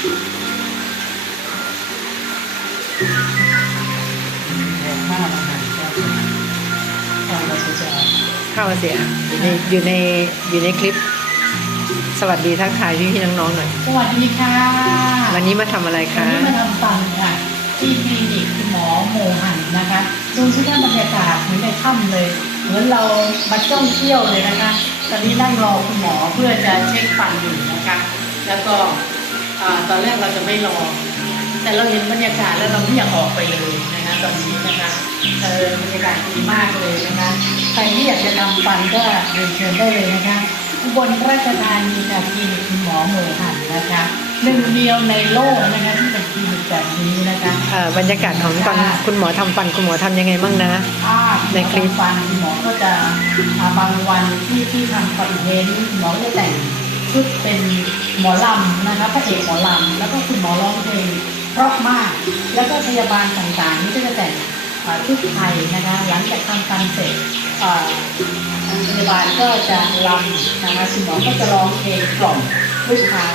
ข้าวาหารก็เราจะข้าวเสียอยู่ในอยู่ในอยู่ในคลิป สวัสดีทักทายพี่พี่น้องๆหน่อยสวัสดีค่ะวันนี้มาทำอะไรคะวันนี้มาทำฟันค่ะที่คลินิกคุณหมอโมหันนะคะดูที่นั่นบรรยากาศเหมือนในถ้ำเลยเหมือนเรามาจ้องเที่ยวเลยนะคะ ตอนนี้นั่งรอคุณหมอเพื่อจะเช็คฟันอยู่นะคะ แล้วก็ ตอนแรกเราจะไม่รอ แต่เราเห็นบรรยากาศแล้วเราไม่อยากออกไปเลยนะคะตอนนี้นะคะเออบรรยากาศดีมากเลยนะคะใครที่อยากจะทำฟันก็เรียนเชิญได้เลยนะคะอุบลราชธานีค่ะคลินิกคุณหมอโมหันนะคะหนึ่งเดียวในโลกนะคะที่เป็นคลินิกแบบนี้นะคะเอ่อบรรยากาศของตอนคุณหมอทำฟันคุณหมอทำยังไงบ้างนะอ่าในคลิปฟันคุณหมอก็จะอ่าบางวันที่ที่ทำคอนเทนต์คุณหมอก็จะแต่ง ชุดเป็นหมอลำนะคะพระเอกหมอลำแล้วก็คุณหมอร้องเพลงเพราะมาก แล้วก็พยาบาลต่างๆนี่ก็จะแต่งอ่าชุดไทยนะคะหลังจากทำฟันเสร็จอ่าทางพยาบาลก็จะลำนะคะคุณหมอก็จะร้องเพลงกล่อมลูกค้า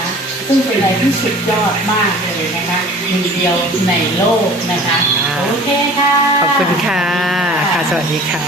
ซึ่งเป็นอะไรที่สุดยอดมากเลยนะคะหนึ่งเดียวในโลกนะคะ โอเคค่ะ ขอบคุณค่ะ ค่ะ สวัสดีค่ะ